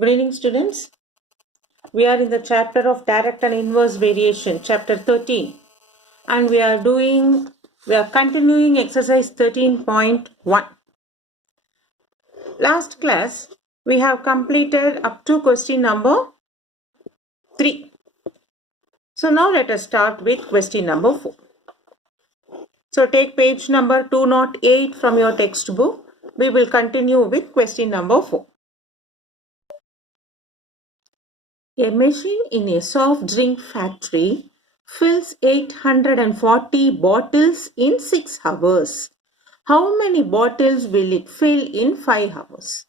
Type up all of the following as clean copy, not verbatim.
Good evening, students. We are in the chapter of direct and inverse variation, chapter 13, and we are continuing exercise 13.1. Last class, we have completed up to question number 3. So now let us start with question number 4. So take page number 208 from your textbook. We will continue with question number 4. A machine in a soft drink factory fills 840 bottles in 6 hours. How many bottles will it fill in 5 hours?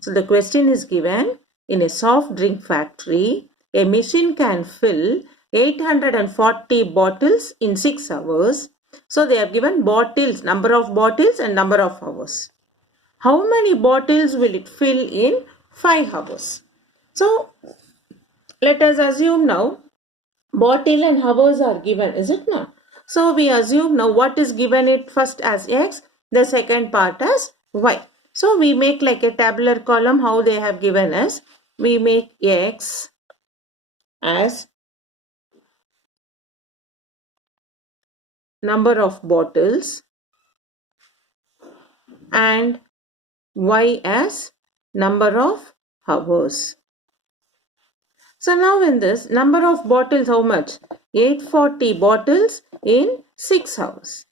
So the question is given, in a soft drink factory, a machine can fill 840 bottles in 6 hours. So they have given bottles, number of bottles and number of hours. How many bottles will it fill in 5 hours? So let us assume now bottle and hours are given, is it not? So we assume now what is given it first as x, the second part as y. So we make like a tabular column how they have given us. We make x as number of bottles and y as number of hours. So now in this, number of bottles how much? 840 bottles in 6 hours.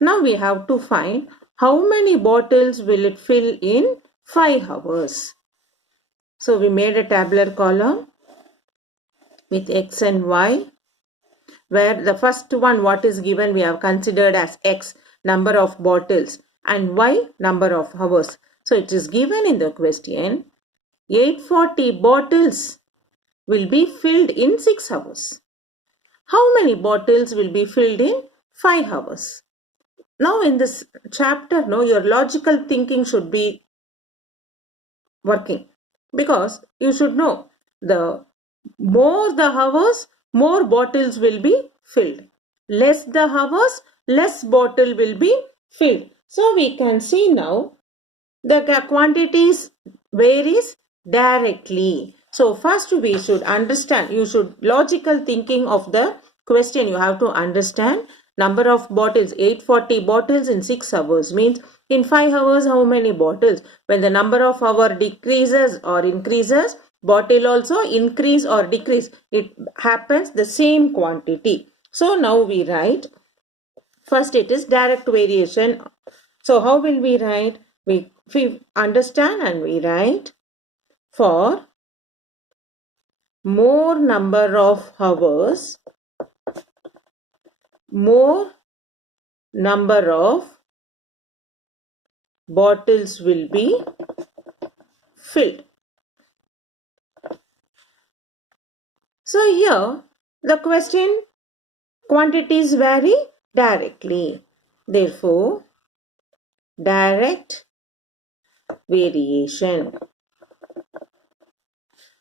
Now we have to find how many bottles will it fill in 5 hours. So we made a tabular column with x and y, where the first one what is given we have considered as x, number of bottles, and y, number of hours. So it is given in the question 840 bottles will be filled in 6 hours. How many bottles will be filled in 5 hours? Now in this chapter, your logical thinking should be working, because you should know the more the hours, more bottles will be filled. Less the hours, less bottle will be filled. So we can see now the quantities varies directly. So first we should understand, you should logical thinking of the question, you have to understand number of bottles, 840 bottles in 6 hours means in 5 hours how many bottles? When the number of hour decreases or increases, bottle also increase or decrease. It happens the same quantity. So now we write, first it is direct variation. So how will we write? We understand and we write, for more number of hours, more number of bottles will be filled. So here the question, quantities vary directly. Therefore, direct variation.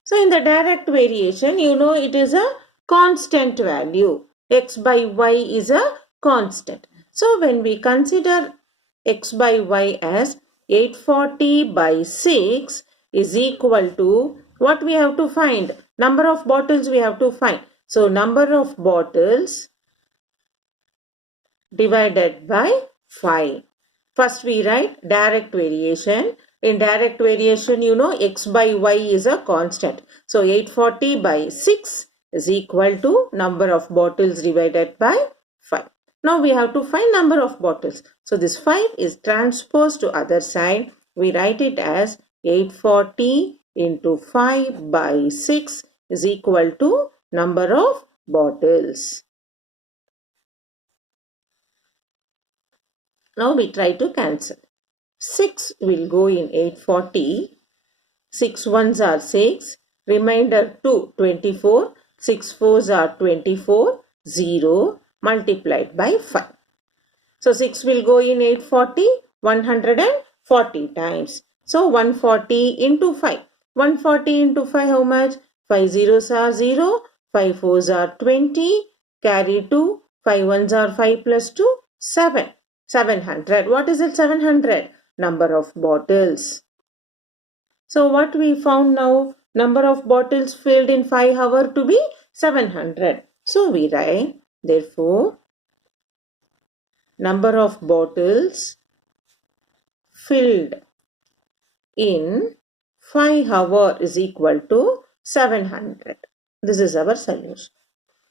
So in the direct variation, it is a constant value. X by y is a constant. So when we consider x by y as 840 by 6 is equal to, what we have to find? Number of bottles we have to find. So number of bottles divided by 5. First we write direct variation. In direct variation, x by y is a constant. So 840 by 6 is equal to number of bottles divided by 5. Now we have to find number of bottles. So this 5 is transposed to other side. We write it as 840 into 5 by 6 is equal to number of bottles. Now we try to cancel. 6 will go in 840. 6 ones are 6. Remainder 2, 24. 6 fours are 24. 0 multiplied by 5. So 6 will go in 840. 140 times. So 140 into 5. 140 into 5 how much? 5 zeros are 0. 5 fours are 20. Carry 2. 5 ones are 5 plus 2. 7. 700. What is it? 700. Number of bottles. So what we found now, number of bottles filled in 5 hours to be 700. So we write, therefore, number of bottles filled in 5 hours is equal to 700. This is our solution.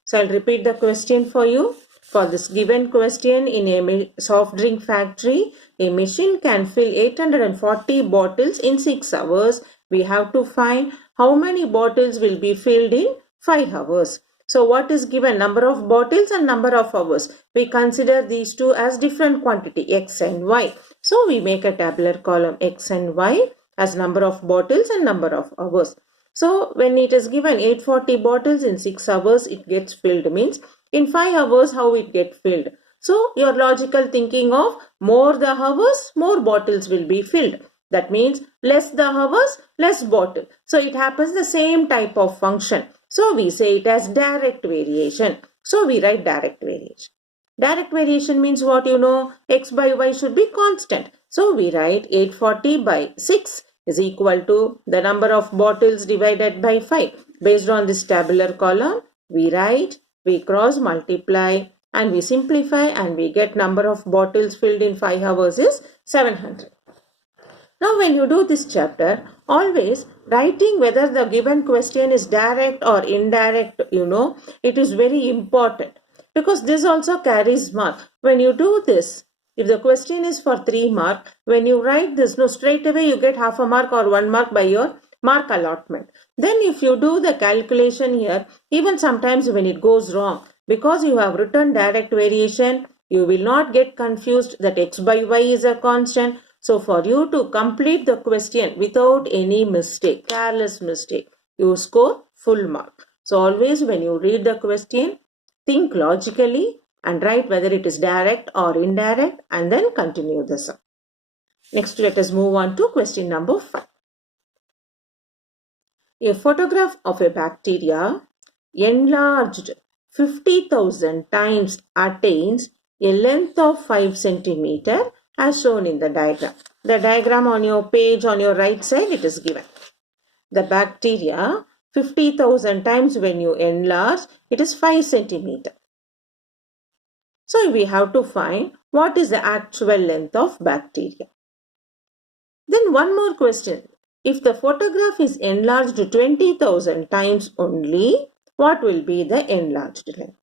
So I'll repeat the question for you. For this given question, in a soft drink factory, a machine can fill 840 bottles in 6 hours. We have to find how many bottles will be filled in 5 hours. So what is given? Number of bottles and number of hours. We consider these two as different quantity, X and Y. So we make a tabular column X and Y as number of bottles and number of hours. So when it is given 840 bottles in 6 hours, it gets filled, means in 5 hours how it get filled. So your logical thinking of more the hours, more bottles will be filled. That means less the hours, less bottle. So it happens the same type of function. So we say it as direct variation. So we write direct variation. Direct variation means what you know? X by Y should be constant. So we write 840 by 6 is equal to the number of bottles divided by 5. Based on this tabular column, we write, we cross multiply and we simplify and we get number of bottles filled in 5 hours is 700. Now when you do this chapter, always writing whether the given question is direct or indirect, it is very important. Because this also carries mark. When you do this, if the question is for 3 mark, when you write this, straight away you get half a mark or 1 mark by your mark allotment. Then if you do the calculation here, even sometimes when it goes wrong, because you have written direct variation, you will not get confused that X by Y is a constant. So for you to complete the question without any mistake, careless mistake, you score full mark. So always when you read the question, think logically and write whether it is direct or indirect and then continue the sum. Next, let us move on to question number 5. A photograph of a bacteria enlarged 50,000 times attains a length of 5 cm as shown in the diagram. The diagram on your page on your right side, it is given. The bacteria 50,000 times when you enlarge, it is 5 cm. So we have to find what is the actual length of bacteria. Then one more question. If the photograph is enlarged 20,000 times only, what will be the enlarged length?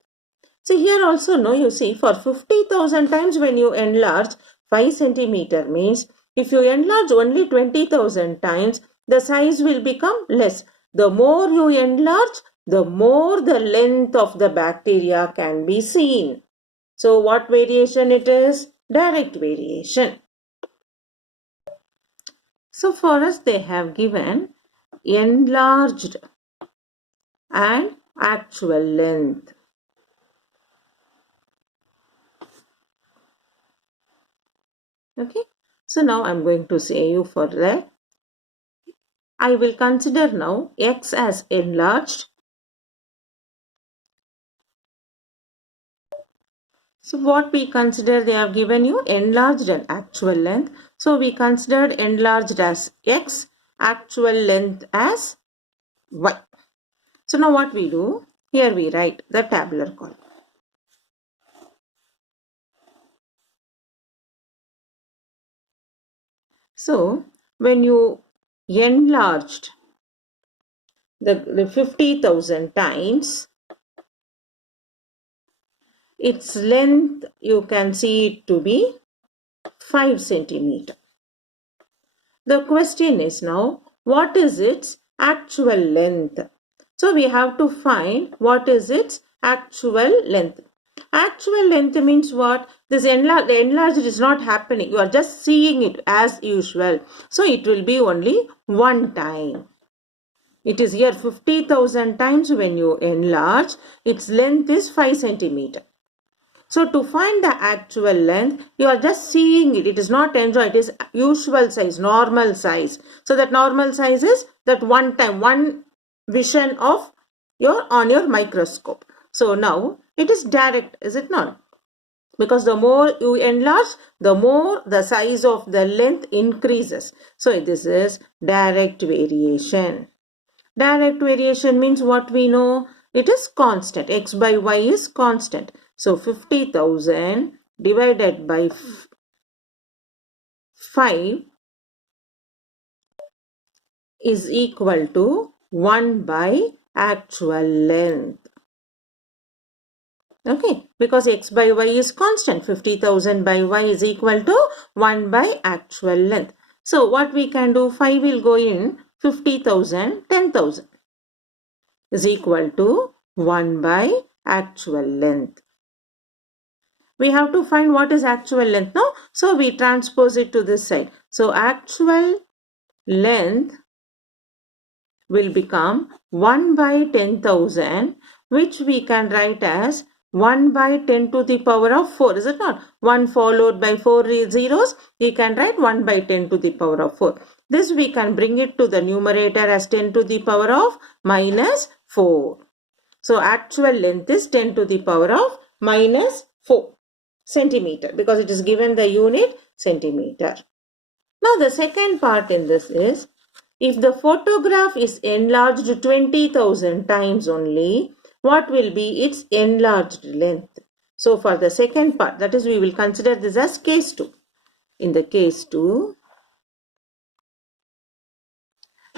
So here also, you see, for 50,000 times when you enlarge 5 cm means if you enlarge only 20,000 times, the size will become less. The more you enlarge, the more the length of the bacteria can be seen. So what variation it is? Direct variation. So for us they have given enlarged and actual length. Okay. So now I am going to say you for that. I will consider now X as enlarged. So what we consider, they have given you enlarged and actual length. So we considered enlarged as X, actual length as Y. So now what we do, here we write the tabular column. So when you enlarged the 50,000 times, its length you can see it to be 5 cm. The question is now, what is its actual length? So we have to find what is its actual length. Actual length means what? The enlarged is not happening. You are just seeing it as usual. So it will be only one time. It is here 50,000 times when you enlarge. Its length is 5 cm. So to find the actual length, you are just seeing it. It is not enjoy. It is usual size, normal size. So that normal size is that one time, one vision of on your microscope. So now it is direct, is it not? Because the more you enlarge, the more the size of the length increases. So this is direct variation. Direct variation means what we know? It is constant. X by Y is constant. So 50,000 divided by 5 is equal to 1 by actual length. Okay, because X by Y is constant. 50,000 by Y is equal to 1 by actual length. So what we can do? 5 will go in 50,000, 10,000 is equal to 1 by actual length. We have to find what is actual length now. So we transpose it to this side. So actual length will become 1 by 10,000, which we can write as 1 by 10 to the power of 4. Is it not? 1 followed by 4 zeros. We can write 1 by 10 to the power of 4. This we can bring it to the numerator as 10 to the power of minus 4. So actual length is 10 to the power of minus 4 centimeter, because it is given the unit centimeter. Now the second part in this is, if the photograph is enlarged 20,000 times only, what will be its enlarged length? So for the second part, that is, we will consider this as case 2. In the case 2,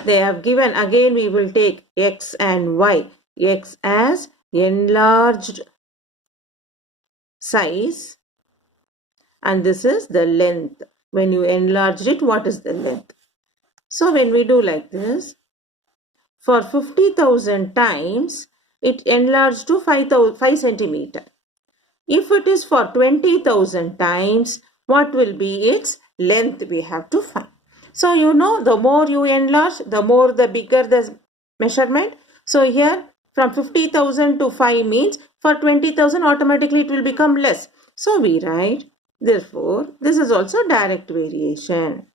they have given, again we will take X and Y. X as enlarged size, and this is the length. When you enlarge it, what is the length? So when we do like this, for 50,000 times, it enlarged to 5 centimeter. If it is for 20,000 times, what will be its length we have to find. So you know, the more you enlarge, the bigger the measurement. So here from 50,000 to 5 means for 20,000 automatically it will become less. So we write, therefore, this is also direct variation.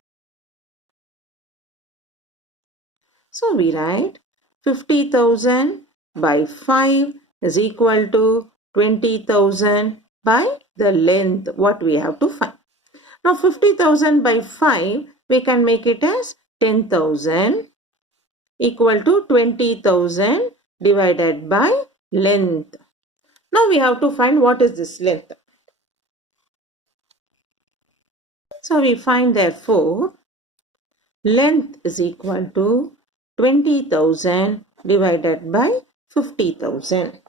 So we write 50,000 by 5 is equal to 20,000 by the length what we have to find. Now 50,000 by 5 we can make it as 10,000 equal to 20,000 divided by length. Now we have to find what is this length. So we find, therefore, length is equal to 20,000 divided by 50,000.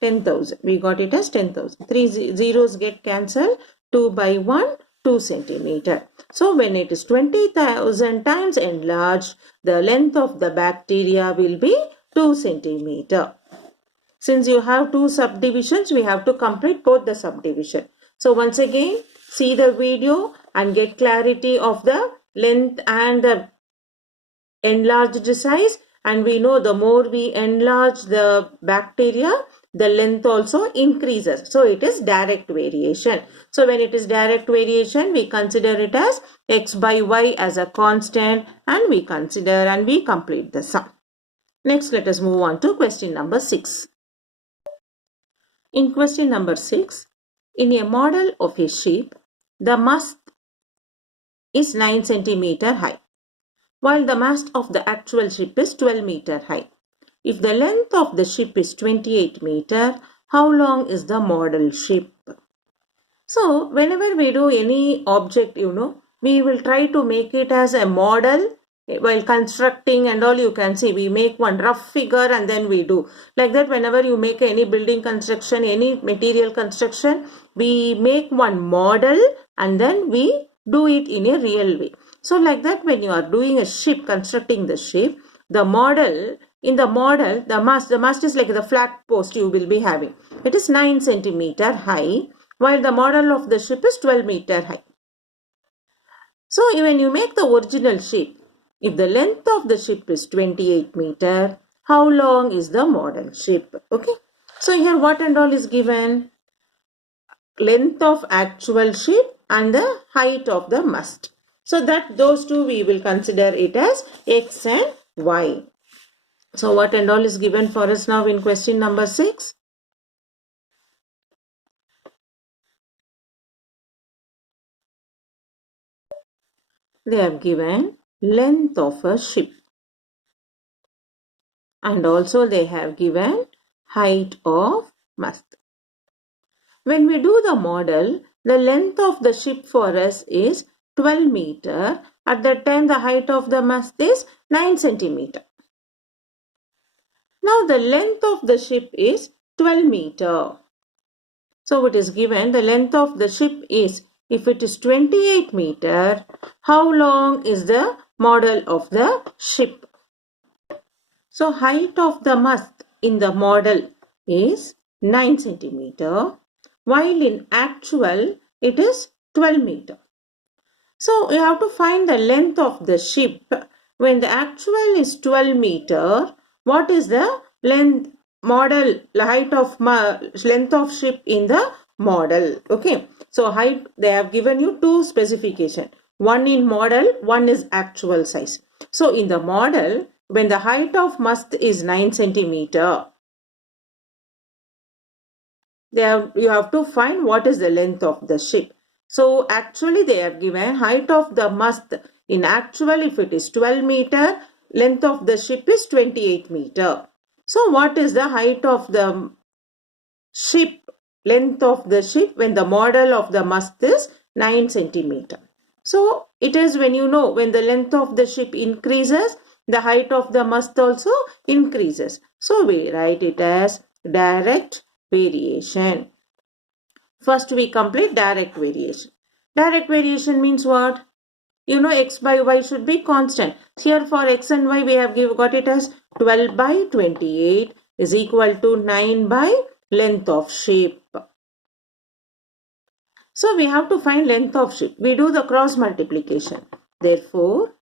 10,000. We got it as 10,000. 3 zeros get cancelled. 2 by 1, 2 centimeter. So when it is 20,000 times enlarged, the length of the bacteria will be 2 centimeter. Since you have 2 subdivisions, we have to complete both the subdivision. So once again, see the video and get clarity of the length and the enlarged size. And we know the more we enlarge the bacteria, the length also increases. So it is direct variation. So when it is direct variation, we consider it as X by Y as a constant, and we consider and we complete the sum. Next, let us move on to question number 6. In question number 6, in a model of a ship, the mast is 9 centimeter high, while the mast of the actual ship is 12 meter high. If the length of the ship is 28 meter, how long is the model ship? So, whenever we do any object, we will try to make it as a model. While constructing and all, you can see we make one rough figure and then we do. Like that, whenever you make any building construction, any material construction, we make one model and then we do it in a real way. So like that, when you are doing a ship, constructing the ship, the model, the mast is like the flat post you will be having. It is 9 centimeter high, while the model of the ship is 12 meter high. So when you make the original ship, if the length of the ship is 28 meter, how long is the model ship? Okay. So here what and all is given? Length of actual ship and the height of the mast. So that those two we will consider it as X and Y. So what and all is given for us now in question number 6? they have given length of a ship. And also they have given height of mast. When we do the model, the length of the ship for us is 12 meter. At that time, the height of the mast is 9 centimeter. Now the length of the ship is 12 meter. So it is given the length of the ship is, if it is 28 meter, how long is the model of the ship? So height of the mast in the model is 9 centimeter, while in actual it is 12 meter. So you have to find the length of the ship. When the actual is 12 meter, what is the length model, height of length of ship in the model? Okay. So height, they have given you two specification. One in model, one is actual size. So in the model, when the height of mast is 9 centimeter, you have to find what is the length of the ship. So actually they have given height of the mast. In actual, if it is 12 meter, length of the ship is 28 meter. So what is the height of the ship, length of the ship when the model of the mast is 9 centimeter? So it is when you know when the length of the ship increases, the height of the mast also increases. So we write it as direct variation. First we complete direct variation. Direct variation means what? You know x by y should be constant. Here for x and y we have got it as 12 by 28 is equal to 9 by length of ship. So we have to find length of ship. We do the cross multiplication. Therefore,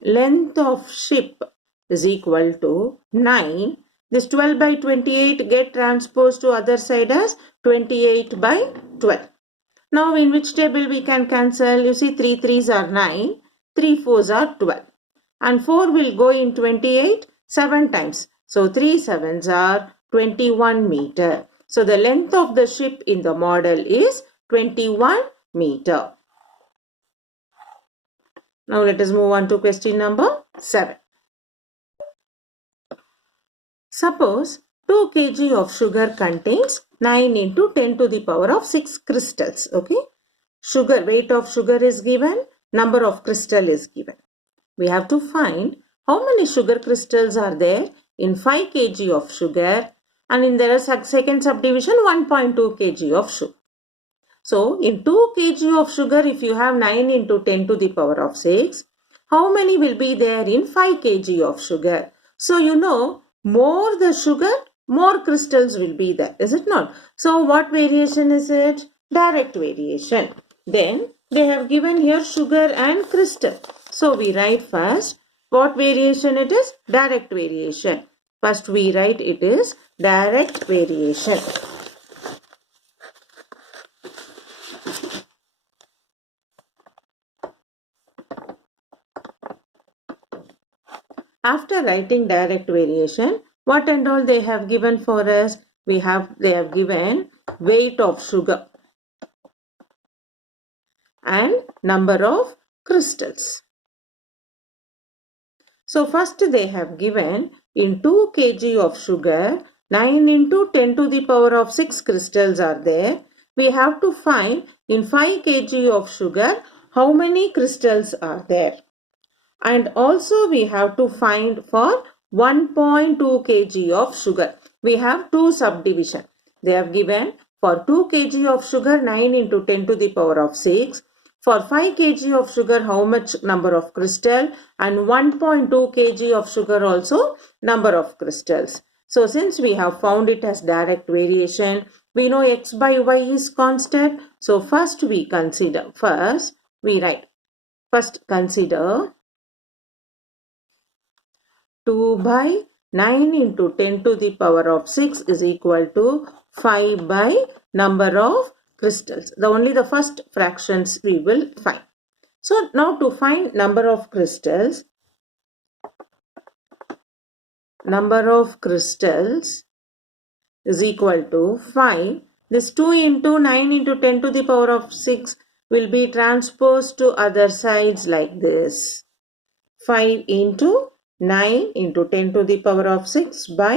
length of ship is equal to 9. This 12 by 28 get transposed to other side as 28 by 12. Now in which table we can cancel? You see 3 3s are 9, 3 4s are 12. And 4 will go in 28 7 times. So 3 7s are 21 meter. So the length of the ship in the model is 21 meter. Now let us move on to question number 7. Suppose 2 kg of sugar contains 9 into 10 to the power of 6 crystals. Okay. Sugar, weight of sugar is given, number of crystal is given. We have to find how many sugar crystals are there in 5 kg of sugar, and in the second subdivision 1.2 kg of sugar. So in 2 kg of sugar, if you have 9 into 10 to the power of 6, how many will be there in 5 kg of sugar? So you know, more the sugar, more crystals will be there, is it not? So what variation is it? Direct variation. Then they have given here sugar and crystal. So we write first what variation it is? Direct variation. First we write it is direct variation. After writing direct variation, what and all they have given for us? They have given weight of sugar and number of crystals. So first they have given in 2 kg of sugar, 9 into 10 to the power of 6 crystals are there. We have to find in 5 kg of sugar how many crystals are there. And also we have to find for 1.2 kg of sugar. We have two subdivision. They have given for 2 kg of sugar 9 into 10 to the power of 6. For 5 kg of sugar how much number of crystal, and 1.2 kg of sugar also number of crystals. So since we have found it as direct variation, we know x by y is constant. So first we consider, consider 2 by 9 into 10 to the power of 6 is equal to 5 by number of crystals. Only the first fractions we will find. So now to find number of crystals is equal to 5. This 2 into 9 into 10 to the power of 6 will be transposed to other sides like this. 5 into 9 into 10 to the power of 6 by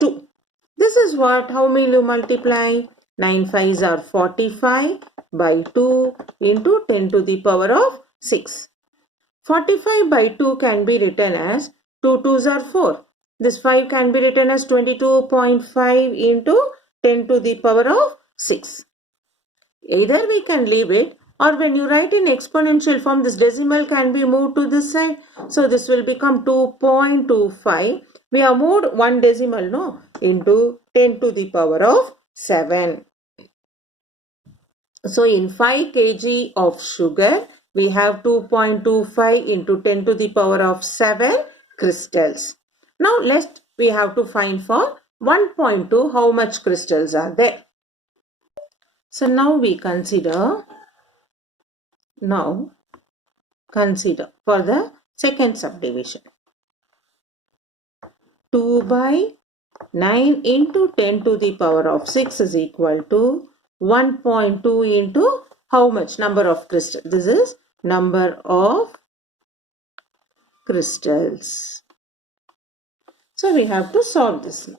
2. This is what, how will you multiply? 9 5s are 45 by 2 into 10 to the power of 6. 45 by 2 can be written as 2 2s are 4. This 5 can be written as 22.5 into 10 to the power of 6. Either we can leave it, or when you write in exponential form, this decimal can be moved to this side. So this will become 2.25. We have moved one decimal, no, into 10 to the power of 7. So in 5 kg of sugar, we have 2.25 into 10 to the power of 7 crystals. Now we have to find for 1.2 how much crystals are there. So now we consider for the second subdivision. 2 by 9 into 10 to the power of 6 is equal to 1.2 into how much? Number of crystals. This is number of crystals. So we have to solve this.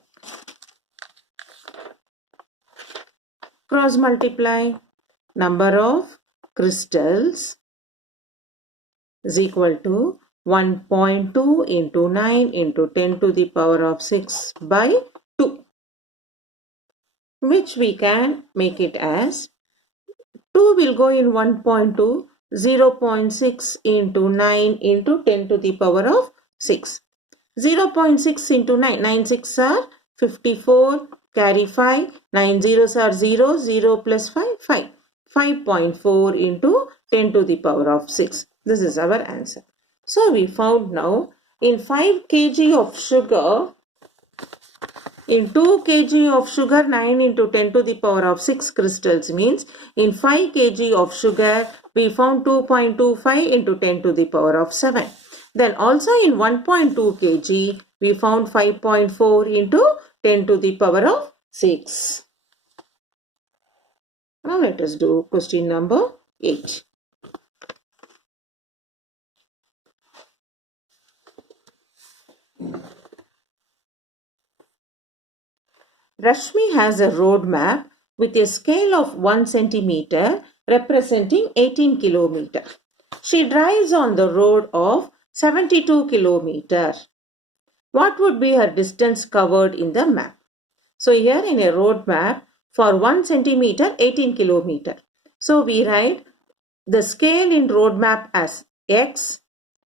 Cross multiply. Number of crystals is equal to 1.2 into 9 into 10 to the power of 6 by 2, which we can make it as 2 will go in 1.2, 0.6 into 9 into 10 to the power of 6. 0.6 into 9, 9 6 are 54, carry 5, 9 zeros are 0, 0 plus 5, 5. 5.4 into 10 to the power of 6. This is our answer. So we found now in 5 kg of sugar, in 2 kg of sugar, 9 into 10 to the power of 6 crystals means in 5 kg of sugar, we found 2.25 into 10 to the power of 7. Then also in 1.2 kg, we found 5.4 into 10 to the power of 6. Now let us do question number 8. Rashmi has a road map with a scale of 1 centimeter representing 18 kilometer. She drives on the road of 72 kilometer. What would be her distance covered in the map? So here in a road map for 1 centimeter 18 kilometer. So we write the scale in road map as x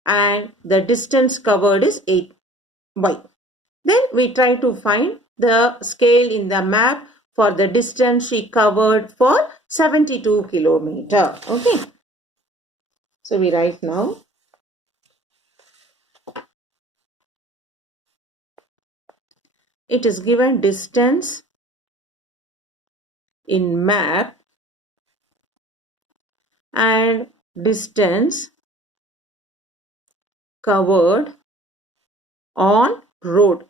and the distance covered is 8y. Then we try to find the scale in the map for the distance she covered for 72 kilometer. Okay. So we write now. It is given distance in map and distance covered on road.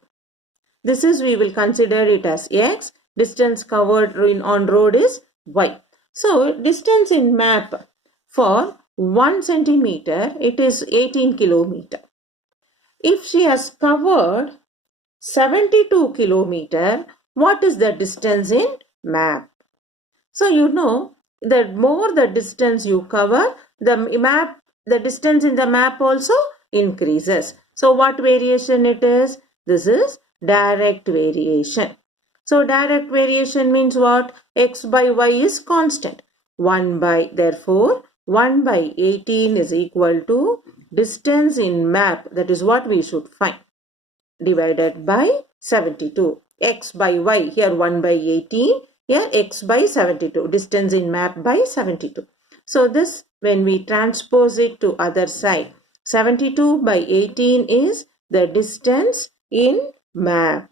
This is, we will consider it as x. Distance covered on road is y. So distance in map for 1 centimeter, it is 18 kilometer. If she has covered 72 kilometer, what is the distance in map? So you know that more the distance you cover, the distance in the map also increases. So what variation it is? This is direct variation. So direct variation means what? X by y is constant. Therefore 1 by 18 is equal to distance in map, that is what we should find, divided by 72. X by y, here 1 by 18, here x by 72. Distance in map by 72. So this, when we transpose it to other side, 72 by 18 is the distance in map.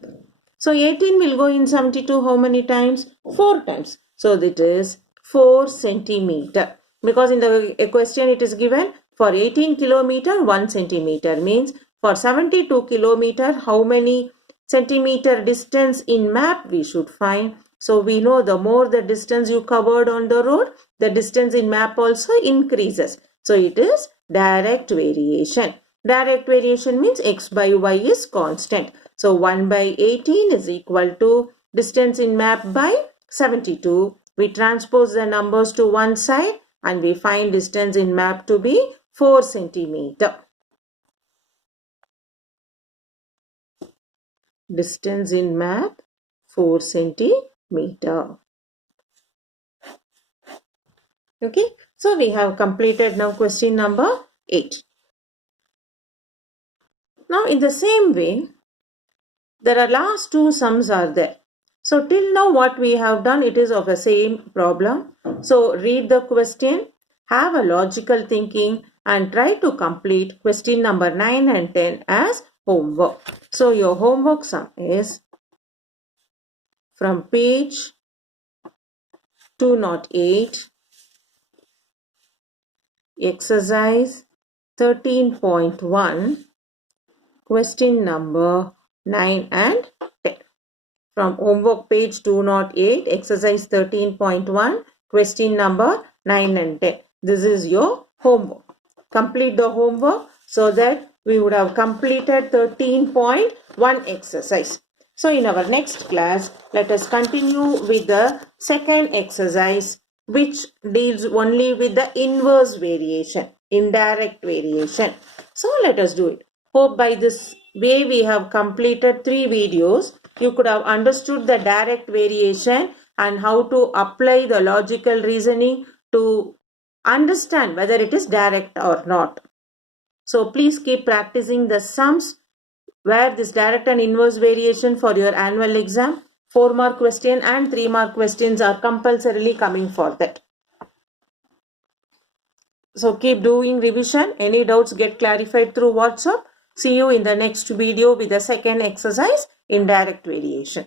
So 18 will go in 72 how many times? 4 times. So that is 4 centimeter. Because in the question it is given for 18 kilometer 1 centimeter, means for 72 kilometer how many centimeter distance in map we should find? So we know the more the distance you covered on the road, the distance in map also increases. So it is direct variation. Direct variation means x by y is constant. So 1 by 18 is equal to distance in map by 72. We transpose the numbers to one side and we find distance in map to be 4 centimeter. Distance in map 4 centimeter. Okay, so we have completed now question number 8. Now in the same way, there are last two sums are there. So till now what we have done, it is of the same problem. So read the question, have a logical thinking and try to complete question number 9 and 10 as homework. So your homework sum is from page 208, exercise 13.1, question number 9 and 10. From homework page 208, exercise 13.1, question number 9 and 10. This is your homework. Complete the homework so that we would have completed 13.1 exercise. So in our next class, let us continue with the second exercise, which deals only with the inverse variation, indirect variation. So let us do it. Hope by this way we have completed 3 videos. You could have understood the direct variation and how to apply the logical reasoning to understand whether it is direct or not. So please keep practicing the sums where this direct and inverse variation for your annual exam. 4-mark question and 3-mark questions are compulsorily coming for that. So keep doing revision. Any doubts get clarified through WhatsApp. See you in the next video with the second exercise, indirect variation.